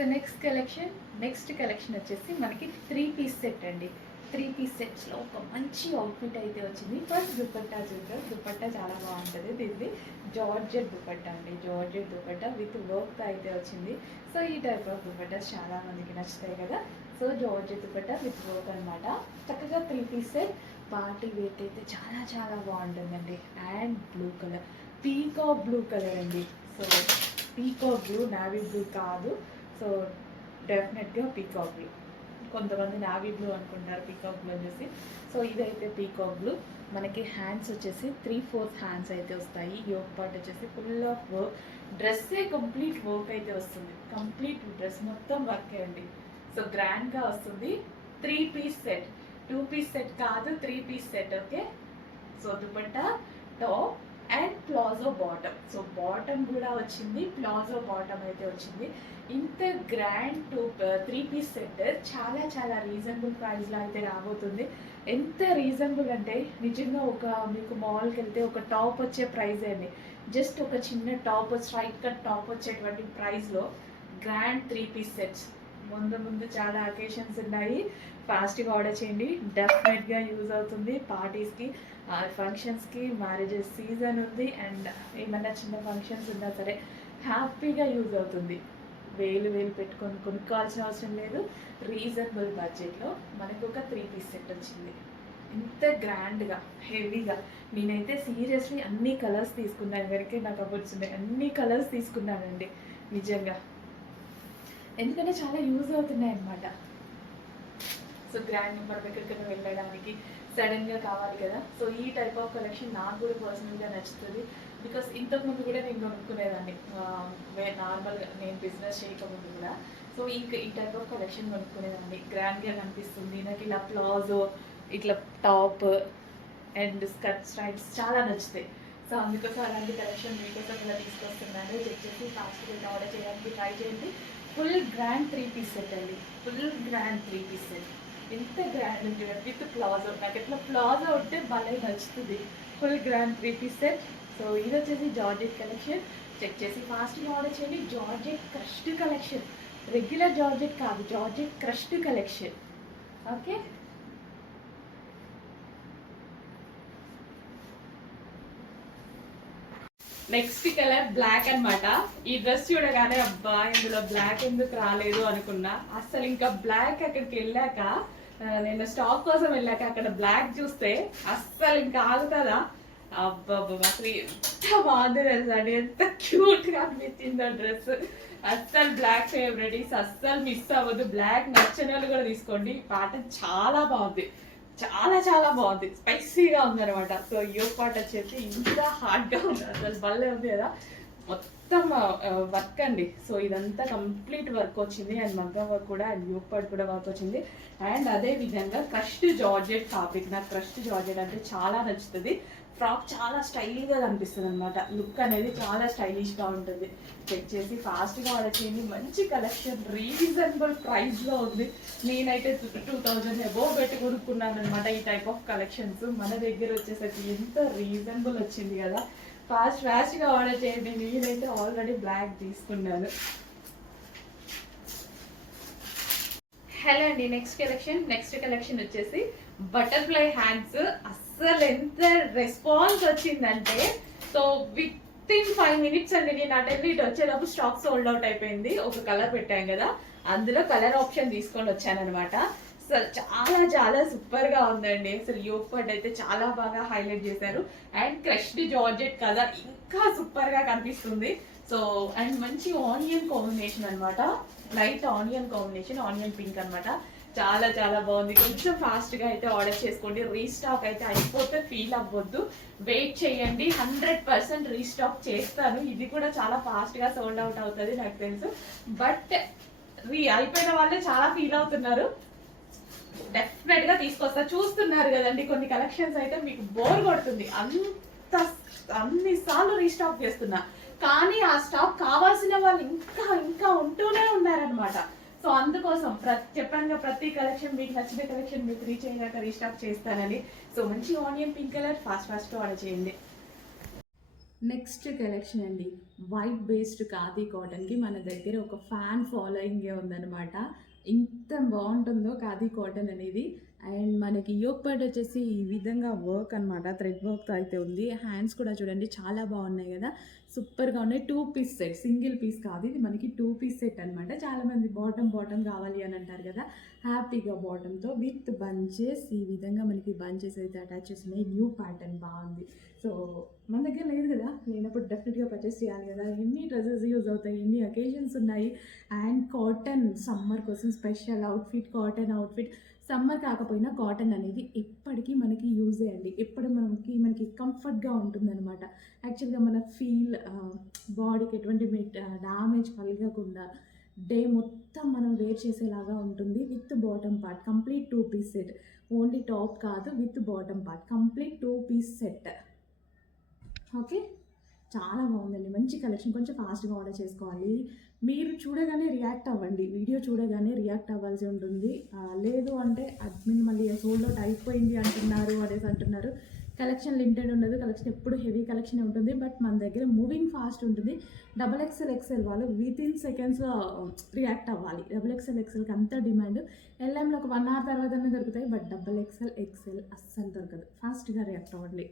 So next collection వచ్చేసి మనకి 3 piece set అండి. 3 పీస్ సెట్స్లో ఒక మంచి అవుట్ఫిట్ అయితే వచ్చింది. ఫస్ట్ దుపట్టా చూద్దాం. దుపట్టా చాలా బాగుంటుంది. దీన్ని జార్జెట్ దుపట్టా అండి. జార్జెట్ దుపట్టా విత్ వర్క్తో అయితే వచ్చింది. సో ఈ టైప్ ఆఫ్ దుపట్టాస్ చాలా మందికి నచ్చుతాయి కదా. So georgette dupatta with work అనమాట. చక్కగా 3 పీస్ సెట్ పార్టీ వేర్ అయితే చాలా చాలా బాగుంటుందండి. And blue colour, peacock blue colour అండి. So peacock blue, navy blue కాదు. సో డెఫినెట్గా పీకాక్ బ్లూ. కొంతమంది నావీ బ్లూ అనుకుంటారు పీకాక్ బ్లూ అనేసి. సో ఇదైతే పీకాక్ బ్లూ. మనకి హ్యాండ్స్ వచ్చేసి 3/4 హ్యాండ్స్ అయితే వస్తాయి. యోక్ పార్ట్ వచ్చేసి ఫుల్ ఆఫ్ వర్క్. డ్రెస్సే కంప్లీట్ వర్క్ అయితే వస్తుంది. కంప్లీట్ డ్రెస్ మొత్తం వర్క్ అండి. సో గ్రాండ్గా వస్తుంది. 3 పీస్ సెట్, 2 పీస్ సెట్ కాదు, 3 piece set. Okay. So dupatta, top and palazzo bottom. So bottom కూడా వచ్చింది, ప్లాజో బాటమ్ అయితే వచ్చింది. ఇంత గ్రాండ్ 3 పీస్ సెట్ చాలా చాలా రీజనబుల్ ప్రైస్లో అయితే రాబోతుంది. ఎంత రీజనబుల్ అంటే నిజంగా ఒక మీకు మాల్కి వెళ్తే ఒక టాప్ వచ్చే ప్రైస్ అండి. జస్ట్ ఒక చిన్న టాప్, స్ట్రైట్ కట్ టాప్ వచ్చేటువంటి ప్రైస్లో గ్రాండ్ 3 పీస్ సెట్స్. ముందు చాలా అకేషన్స్ ఉన్నాయి. ఫాస్ట్గా ఆర్డర్ చేయండి. డెఫినెట్గా యూజ్ అవుతుంది పార్టీస్కి, ఫంక్షన్స్కి. మ్యారేజెస్ సీజన్ ఉంది అండ్ ఏమైనా చిన్న ఫంక్షన్స్ ఉన్నా సరే హ్యాపీగా యూజ్ అవుతుంది. వేలు పెట్టుకొని కొనుక్కోవాల్సిన అవసరం లేదు. రీజనబుల్ బడ్జెట్లో మనకు ఒక 3 పీస్ సెట్ వచ్చింది. ఇంత గ్రాండ్గా హెవీగా నేనైతే సీరియస్లీ అన్ని కలర్స్ తీసుకున్నాను. వరకే నాకు అవ్వచ్చు అన్ని కలర్స్ తీసుకున్నానండి నిజంగా, ఎందుకంటే చాలా యూజ్ అవుతున్నాయి అన్నమాట. సో గ్రాండ్ మనం ఎక్కడికైనా వెళ్ళడానికి సడన్గా కావాలి కదా. సో ఈ టైప్ ఆఫ్ కలెక్షన్ నాకు కూడా పర్సనల్గా నచ్చుతుంది. బికాస్ ఇంతకుముందు కూడా నేను కొనుక్కునేదాన్ని నార్మల్గా నేను బిజినెస్ చేయకముందు కూడా. సో ఈ టైప్ ఆఫ్ కలెక్షన్ కొనుక్కునేదాన్ని. గ్రాండ్గా కనిపిస్తుంది నాకు. ఇలా ప్లాజో, ఇట్లా టాప్ అండ్ స్కర్ట్ స్ట్రైప్స్ చాలా నచ్చుతాయి. సో అందుకోసం అలాంటి కలెక్షన్ మీకోసం ఇలా తీసుకొస్తున్నాను. చెక్ చేసి ఫాస్ట్గా ఆర్డర్ చేయడానికి ట్రై చేయండి. ఫుల్ గ్రాండ్ 3 పీస్ సెట్ అండి. Full grand 3 piece set. ఎంత గ్రాండ్ ఉంది విత్ ప్లాజో. నాకు ఎట్లా ప్లాజో ఉంటే భలే నచ్చుతుంది. Full grand 3 piece set. So ఇది వచ్చేసి జార్జెట్ కలెక్షన్. చెక్ చేసి ఫాస్ట్గా ఆర్డర్ చేయండి. Georgette crushed collection, regular georgette కాదు, georgette crushed collection. Okay. Next colour black అనమాట. ఈ డ్రెస్ చూడగానే అబ్బా ఇందులో బ్లాక్ ఎందుకు రాలేదు అనుకున్నా. అసలు ఇంకా బ్లాక్ అక్కడికి వెళ్ళాక, నేను స్టాక్ కోసం వెళ్ళాక అక్కడ బ్లాక్ చూస్తే అస్సలు ఇంకా ఆగుతుందా. అబ్బా అసలు ఎంత బాగుంది తెలుసా అండి, ఎంత క్యూట్ గా అనిపించింది ఆ డ్రెస్. అస్సలు బ్లాక్ ఫేవరెట్, అస్సలు మిస్ అవ్వద్దు. బ్లాక్ నచ్చిన వాళ్ళు కూడా తీసుకోండి. పాట చాలా బాగుంది, చాలా చాలా బాగుంది. స్పైసీగా ఉంది అనమాట. సో యోగ్ పార్ట్ వచ్చేసి ఇంత హార్డ్గా ఉంది, అసలు భలే ఉంది కదా. మొత్తం వర్క్ అండి. సో ఇదంతా కంప్లీట్ వర్క్ వచ్చింది. అండ్ మగ్గం వర్క్ కూడా, అండ్ యోగ్ పార్ట్ కూడా వర్క్ వచ్చింది. అండ్ అదే విధంగా క్రష్డ్ జార్జెట్ ఫ్యాబ్రిక్. నాకు క్రష్డ్ జార్జెట్ అంటే చాలా నచ్చుతుంది. ఫ్రాక్ చాలా స్టైల్గా కనిపిస్తుంది అనమాట. లుక్ అనేది చాలా స్టైలిష్గా ఉంటుంది. చెక్ చేసి ఫాస్ట్గా ఆర్డర్ చేయండి. మంచి కలెక్షన్, రీజనబుల్ ప్రైస్లో ఉంది. నేనైతే 2000 అబోవ్ పెట్టి కొనుక్కున్నాను అనమాట ఈ టైప్ ఆఫ్ కలెక్షన్స్. మన దగ్గర వచ్చేసరికి ఎంత రీజనబుల్ వచ్చింది కదా. ఫాస్ట్గా ఆర్డర్ చేయండి. నేనైతే ఆల్రెడీ బ్లాక్ తీసుకున్నాను. హలో అండి. నెక్స్ట్ కలెక్షన్ వచ్చేసి బటర్ఫ్లై హ్యాండ్స్. అస్సలు ఎంత రెస్పాన్స్ వచ్చిందంటే, సో విత్ ఇన్ 5 minutes అండి. నేను అటెండ్ ఇటు వచ్చేటప్పుడు స్టాక్ సోల్డ్ అవుట్ అయిపోయింది. ఒక కలర్ పెట్టాం కదా, అందులో కలర్ ఆప్షన్ తీసుకొని వచ్చాను అనమాట. అసలు చాలా చాలా సూపర్ గా ఉందండి. అసలు యోగ్ పార్ట్ అయితే చాలా బాగా హైలైట్ చేశారు. అండ్ క్రష్డ్ జార్జెట్ కదా, ఇంకా సూపర్ గా కనిపిస్తుంది. సో అండ్ మంచి ఆనియన్ కాంబినేషన్ అనమాట. Light onion combination, onion pink అనమాట. చాలా చాలా బాగుంది. కొంచెం ఫాస్ట్గా అయితే ఆర్డర్ చేసుకోండి. రీస్టాక్ అయితే అయిపోతే ఫీల్ అవ్వద్దు, వెయిట్ చేయండి. 100% రీస్టాక్ చేస్తాను. ఇది కూడా చాలా ఫాస్ట్గా సోల్డ్ అవుట్ అవుతుంది నాకు తెలుసు. బట్ అయిపోయిన వాళ్ళే చాలా ఫీల్ అవుతున్నారు. డెఫినెట్గా తీసుకొస్తా. చూస్తున్నారు కదండి, కొన్ని కలెక్షన్స్ అయితే మీకు బోర్ కొడుతుంది. అన్నిసార్లు రీస్టాక్ చేస్తున్నా, కానీ ఆ స్టాక్ కావాల్సిన వాళ్ళు ఇంకా ఇంకా ఉంటూనే ఉన్నారనమాట. సో అందుకోసం చెప్పాను ప్రతి కలెక్షన్ మీకు నచ్చిన కలెక్షన్ మీకు రీచ్ అయ్యాక రీస్టాక్ చేస్తానని. సో మంచి onion pink colour, fast order చేయండి. నెక్స్ట్ కలెక్షన్ అండి, వైట్ బేస్డ్ ఖాదీ కాటన్కి మన దగ్గర ఒక ఫ్యాన్ ఫాలోయింగే ఉందన్నమాట. ఇంత బాగుంటుందో ఖాదీ కాటన్ అనేది. అండ్ మనకి యోక్ పార్ట్ వచ్చేసి ఈ విధంగా వర్క్ అనమాట, థ్రెడ్ వర్క్తో అయితే ఉంది. హ్యాండ్స్ కూడా చూడండి చాలా బాగున్నాయి కదా, సూపర్గా ఉన్నాయి. 2 పీస్ సెట్, సింగిల్ పీస్ కాదు ఇది, మనకి 2 పీస్ సెట్ అనమాట. చాలామంది బాటమ్ కావాలి అని అంటారు కదా, హ్యాపీగా బాటంతో విత్ బంచెస్, ఈ విధంగా మనకి బంచెస్ అయితే అటాచ్ చేస్తున్నాయి. న్యూ ప్యాటర్న్ బాగుంది. సో మన దగ్గర లేదు కదా, లేనప్పుడు డెఫినెట్గా పర్చేస్ చేయాలి కదా. ఎన్ని డ్రెస్సెస్ యూజ్ అవుతాయి, ఎన్ని అకేషన్స్ ఉన్నాయి. అండ్ కాటన్ సమ్మర్ కోసం special outfit, cotton outfit. Summer కాకపోయినా కాటన్ అనేది ఎప్పటికీ మనకి యూజ్ అయ్యండి, ఎప్పుడు మనకి కంఫర్ట్గా ఉంటుందన్నమాట. యాక్చువల్గా మన ఫీల్, బాడీకి ఎటువంటి డ్యామేజ్ కలగకుండా డే మొత్తం మనం వేర్ చేసేలాగా ఉంటుంది. With bottom part complete 2 piece set, only top కాదు, with bottom part complete 2 piece set. Okay, చాలా బాగుందండి, మంచి కలెక్షన్. కొంచెం ఫాస్ట్గా ఆర్డర్ చేసుకోవాలి. మీరు చూడగానే రియాక్ట్ అవ్వండి, వీడియో చూడగానే రియాక్ట్ అవ్వాల్సి ఉంటుంది. లేదు అంటే అడ్మిన్ మళ్ళీ సోల్డ్ అవుట్ అయిపోయింది అంటున్నారు అనేసి అంటున్నారు. కలెక్షన్ లిమిటెడ్ ఉండదు, కలెక్షన్ ఎప్పుడు హెవీ కలెక్షన్ ఉంటుంది. బట్ మన దగ్గర మూవింగ్ ఫాస్ట్ ఉంటుంది. XXL వాళ్ళు వితిన్ సెకండ్స్లో రియాక్ట్ అవ్వాలి. XXLకి అంత డిమాండ్. LMలో ఒక 1 hour తర్వాతనే దొరుకుతాయి, బట్ XXL అస్సలు దొరకదు. ఫాస్ట్గా రియాక్ట్ అవ్వండి.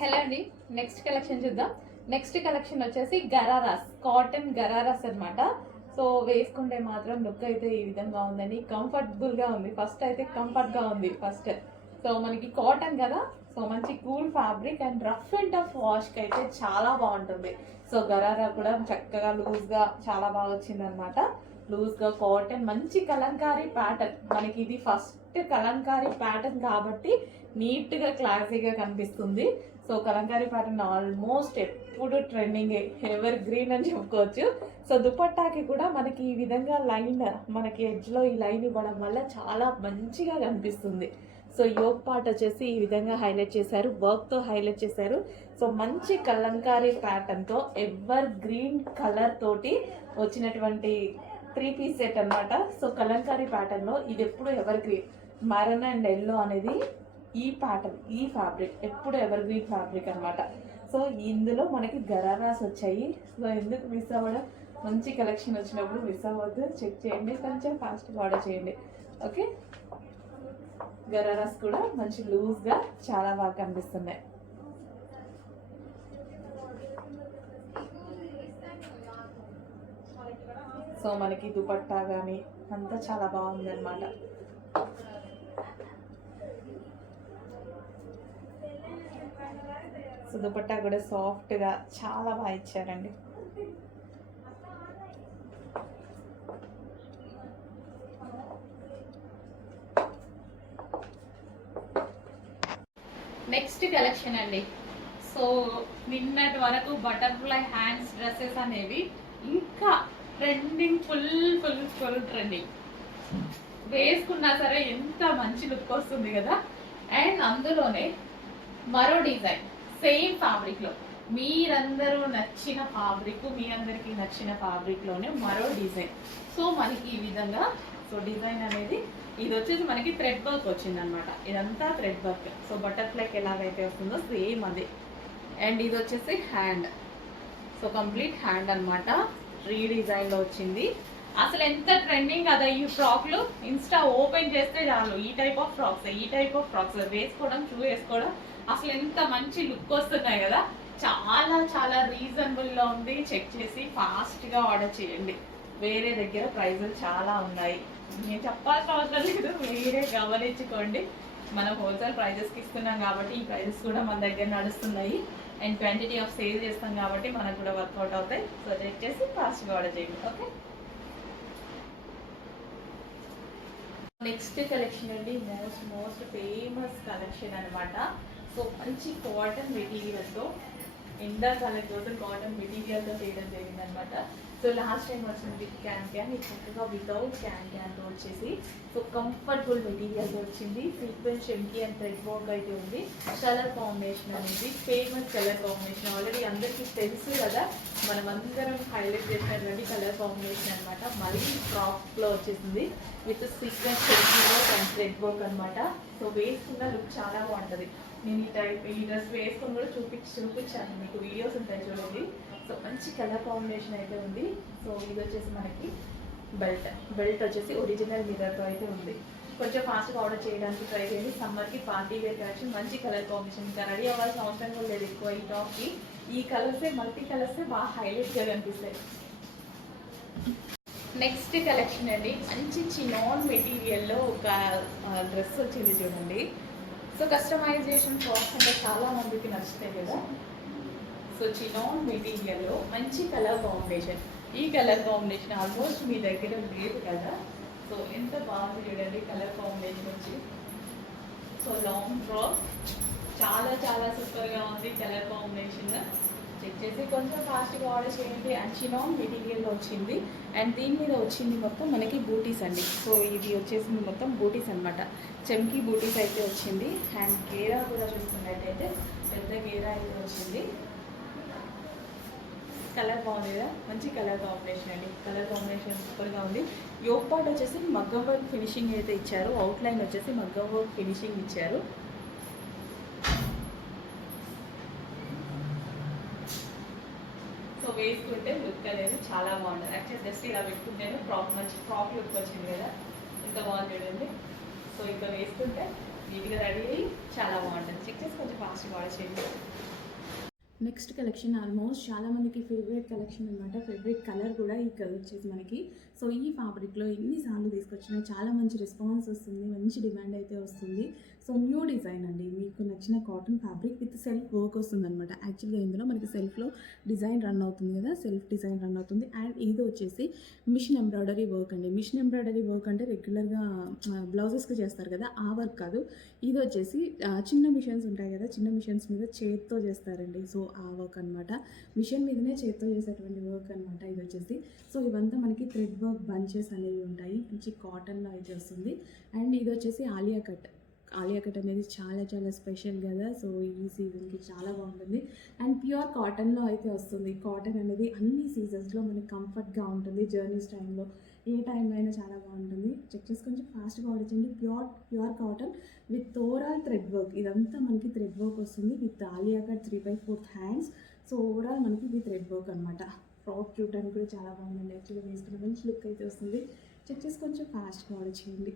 హలో అండి, నెక్స్ట్ కలెక్షన్ చూద్దాం. నెక్స్ట్ కలెక్షన్ వచ్చేసి గరారాస్, కాటన్ గరారాస్ అనమాట. సో వేసుకుంటే మాత్రం లుక్ అయితే ఈ విధంగా ఉందండి, కంఫర్టబుల్గా ఉంది. ఫస్ట్ అయితే కంఫర్ట్గా ఉంది ఫస్ట్. సో మనకి కాటన్ కదా, సో మంచి cool fabric and rough and tough వాష్కి అయితే చాలా బాగుంటుంది. సో గరారా కూడా చక్కగా లూజ్గా చాలా బాగా వచ్చింది అనమాట. లూజ్గా కాటన్, మంచి కలంకారీ ప్యాటర్న్. మనకి ఇది ఫస్ట్ కలంకారీ ప్యాటర్న్ కాబట్టి నీట్గా క్లాసీగా కనిపిస్తుంది. సో కలంకారీ ప్యాటర్న్ ఆల్మోస్ట్ ఎప్పుడు ట్రెండింగ్, ఎవర్ గ్రీన్ అని చెప్పుకోవచ్చు. సో దుపట్టాకి కూడా మనకి ఈ విధంగా లైన్, మనకి ఎడ్జ్లో ఈ లైన్ ఇవ్వడం వల్ల చాలా మంచిగా కనిపిస్తుంది. సో యోక్ పార్ట్ వచ్చేసి ఈ విధంగా హైలైట్ చేశారు, వర్క్తో హైలైట్ చేశారు. సో మంచి కలంకారీ ప్యాటర్న్తో ఎవర్ గ్రీన్ కలర్ తోటి వచ్చినటువంటి 3 పీస్ సెట్ అనమాట. సో కలంకారీ ప్యాటర్న్లో ఇది ఎప్పుడు ever green, Maran and yellow అనేది ఈ ప్యాటర్న్, ఈ ఫ్యాబ్రిక్ ఎప్పుడు ఎవర్ గ్రీన్ ఫ్యాబ్రిక్ అనమాట. సో ఇందులో మనకి గరారాస్ వచ్చాయి. సో ఎందుకు మిస్ అవ్వడం, మంచి కలెక్షన్ వచ్చినప్పుడు మిస్ అవ్వద్దు, చెక్ చేయండి, కొంచెం ఫాస్ట్గా ఆర్డర్ చేయండి. ఓకే, గరారాస్ కూడా మంచి లూజ్గా చాలా బాగా కనిపిస్తున్నాయి. సో మనకి దుపట్టా కానీ అంతా చాలా బాగుంది అనమాట. సో దుపట్టా కూడా సాఫ్ట్గా చాలా బాగా ఇచ్చారండి. నెక్స్ట్ కలెక్షన్ అండి. సో నిన్నటి వరకు బటర్ఫ్లై హ్యాండ్స్ డ్రెస్సెస్ అనేవి ఇంకా ట్రెండింగ్, ఫుల్ ట్రెండింగ్. వేసుకున్నా సరే ఎంత మంచి లుక్ వస్తుంది కదా. అండ్ అందులోనే మరో డిజైన్ సేమ్ ఫ్యాబ్రిక్లో, మీరందరూ నచ్చిన ఫ్యాబ్రిక్, మీ అందరికీ నచ్చిన ఫ్యాబ్రిక్లోనే మరో డిజైన్. సో మనకి ఈ విధంగా, సో డిజైన్ అనేది ఇది వచ్చేసి మనకి థ్రెడ్ వర్క్ వచ్చింది అనమాట. ఇదంతా థ్రెడ్ వర్క్. సో బటర్ఫ్లైకి ఎలాగైతే వస్తుందో సేమ్ అదే. అండ్ ఇది వచ్చేసి హ్యాండ్, సో కంప్లీట్ హ్యాండ్ అనమాట, రీడిజైన్లో వచ్చింది. అసలు ఎంత ట్రెండింగ్ కదా ఈ ఫ్రాక్లు. ఇన్స్టా ఓపెన్ చేస్తే చాలు ఈ టైప్ ఆఫ్ ఫ్రాక్స్ వేసుకోవడం, వేసుకోవడం, అసలు ఎంత మంచి లుక్ వస్తున్నాయి కదా. చాలా రీజనబుల్లో ఉంది. చెక్ చేసి ఫాస్ట్గా ఆర్డర్ చేయండి. వేరే దగ్గర ప్రైజులు చాలా ఉన్నాయి, నేను చెప్పాల్సిన అవసరం లేదు, మీరే గమనించుకోండి. మనం హోల్సేల్ ప్రైజెస్కి ఇస్తున్నాం కాబట్టి ఈ ప్రైజెస్ కూడా మన దగ్గర నడుస్తున్నాయి. అండ్ క్వాంటిటీ ఆఫ్ సేల్ చేస్తాం కాబట్టి మనకు కూడా వర్కౌట్ అవుతాయి. సో చెక్ చేసి ఫాస్ట్గా ఆర్డర్ చేయండి. ఓకే, నెక్స్ట్ కలెక్షన్ అండి, మోస్ట్ ఫేమస్ కలెక్షన్ అనమాట. సో మంచి కాటన్ మెటీరియల్తో, ఎండాకాలం కోసం కాటన్ మెటీరియల్తో చేయడం జరిగింది అనమాట. సో లాస్ట్ టైం వచ్చింది విత్ క్యాన్, ఇది చక్కగా వితౌట్ క్యాన్తో వచ్చేసి సో కంఫర్టబుల్ మెటీరియల్తో వచ్చింది. సీక్వెన్స్, షెంకీ అండ్ థ్రెడ్ వర్క్ అయితే ఉంది. కలర్ కాంబినేషన్ అనేది ఫేమస్ కలర్ కాంబినేషన్, ఆల్రెడీ అందరికీ తెలుసు కదా, మనం అందరం హైలైట్ చేసినటువంటి కలర్ కాంబినేషన్ అనమాట. మళ్ళీ ఫ్రాక్లో వచ్చేసింది విత్ సీక్వెన్స్, షెంకీ వర్క్ అండ్ థ్రెడ్ వర్క్ అనమాట. సో వేసుకున్న లుక్ చాలా బాగుంటుంది. నేను ఈ డ్రెస్ వేసుకొని కూడా చూపించాను మీకు, వీడియోస్ ఉంటాయి చూడండి. సో మంచి కలర్ కాంబినేషన్ అయితే ఉంది. సో ఇది వచ్చేసి మనకి బెల్ట్ వచ్చేసి ఒరిజినల్ మిర్రర్తో అయితే ఉంది. కొంచెం ఫాస్ట్గా ఆర్డర్ చేయడానికి ట్రై చేయండి. సమ్మర్కి పార్టీ వేర్ కలెక్షన్, మంచి కలర్ కాంబినేషన్. ఇంకా రెడీ అవ్వాల్సిన అవసరం కూడా లేదు ఎక్కువ. ఈ టాప్కి ఈ కలర్సే, మల్టీ కలర్సే బాగా హైలైట్గా కనిపిస్తాయి. నెక్స్ట్ కలెక్షన్ అండి, మంచి చినాన్ మెటీరియల్లో ఒక డ్రెస్ వచ్చింది చూడండి. సో కస్టమైజేషన్ ఫ్రాక్స్ అంటే చాలా మందికి నచ్చుతాయి కదా. సో చినాన్ మెటీరియల్లో మంచి కలర్ కాంబినేషన్. ఈ కలర్ కాంబినేషన్ ఆల్మోస్ట్ మీ దగ్గర లేదు కదా. సో ఎంత బాగుంది చూడండి కలర్ కాంబినేషన్ వచ్చి. సో లాంగ్ ఫ్రాక్ చాలా చాలా సూపర్గా ఉంది కలర్ కాంబినేషన్. చెక్ చేసి కొంచెం ఫాస్ట్గా ఆర్డర్ చేయండి. అండ్ చినాన్ మెటీరియల్లో వచ్చింది. అండ్ దీని మీద వచ్చింది మొత్తం మనకి బూటీస్ అండి. సో ఇది వచ్చేసింది మొత్తం బూటీస్ అనమాట, చెమ్కీ బూటీస్ అయితే వచ్చింది. అండ్ గేరా కూడా చూసుకున్నట్టయితే పెద్ద గేరా అయితే వచ్చింది. కలర్ బాగుంది కదా, మంచి కలర్ కాంబినేషన్ అండి. కలర్ కాంబినేషన్ సూపర్గా ఉంది. యోగ్ పార్ట్ వచ్చేసి మగ్గం వర్క్ ఫినిషింగ్ అయితే ఇచ్చారు. అవుట్లైన్ వచ్చేసి మగ్గం వర్క్ ఫినిషింగ్ ఇచ్చారు. సో వేసుకుంటే లుక్ అనేది చాలా బాగుంటుంది. యాక్చువల్లీ జస్ట్ ఇలా పెట్టుకుంటేనే మంచి ఫ్రాక్ లుక్ వచ్చింది కదా, ఎంత బాగుంది చూడండి. సో ఇంకా వేసుకుంటే నీట్గా రెడీ అయ్యి చాలా బాగుంటుంది. చెక్ చేసి కొంచెం ఫాస్ట్గా ఆర్డర్ చేయండి. నెక్స్ట్ కలెక్షన్ ఆల్మోస్ట్ చాలామందికి ఫేవరెట్ కలెక్షన్ అనమాట. ఫేవరెట్ కలర్ కూడా ఈ కలర్ వచ్చేసి మనకి. సో ఈ ఫ్యాబ్రిక్లో ఎన్నిసార్లు తీసుకొచ్చినా చాలా మంచి రెస్పాన్స్ వస్తుంది, మంచి డిమాండ్ అయితే వస్తుంది. సో న్యూ డిజైన్ అండి, మీకు నచ్చిన cotton fabric with self work వస్తుంది అనమాట. యాక్చువల్గా ఇందులో మనకి సెల్ఫ్లో డిజైన్ రన్ అవుతుంది కదా, సెల్ఫ్ డిజైన్ రన్ అవుతుంది. అండ్ ఇది వచ్చేసి మిషన్ ఎంబ్రాయిడరీ వర్క్ అండి. మిషన్ ఎంబ్రాయిడరీ వర్క్ అంటే రెగ్యులర్గా బ్లౌజెస్కి చేస్తారు కదా, ఆ వర్క్ కాదు. ఇది వచ్చేసి చిన్న మిషన్స్ ఉంటాయి కదా, చిన్న మిషన్స్ మీద చేత్తో చేస్తారండి. సో ఆ వర్క్ అనమాట, మిషన్ మీదనే చేత్తో చేసేటువంటి వర్క్ అనమాట ఇది వచ్చేసి. సో ఇవంతా మనకి థ్రెడ్ వర్క్ బంచెస్ అనేవి ఉంటాయి, మంచి కాటన్లో అయితే వస్తుంది. అండ్ ఇది వచ్చేసి ఆలియా కట్. ఆలియా కట్ అనేది చాలా చాలా స్పెషల్ కదా. సో ఈ సీజన్కి చాలా బాగుంటుంది. అండ్ ప్యూర్ కాటన్లో అయితే వస్తుంది. కాటన్ అనేది అన్ని సీజన్స్లో మనకి కంఫర్ట్గా ఉంటుంది. జర్నీస్ టైంలో ఏ టైంలో అయినా చాలా బాగుంటుంది. చెక్ చేసి కొంచెం ఫాస్ట్గా ఆర్డర్ చేయండి. Pure cotton with overall thread work. ఇదంతా మనకి థ్రెడ్ వర్క్ వస్తుంది with Alia cut 3/4 hands. So overall మనకి ఇది థ్రెడ్ వర్క్ అనమాట. ఫ్రాక్ చూడడానికి కూడా చాలా బాగుందండి. యాక్చువల్గా వేసుకున్న మంచి లుక్ అయితే వస్తుంది. చెక్ చేసి కొంచెం ఫాస్ట్గా ఆర్డర్ చేయండి.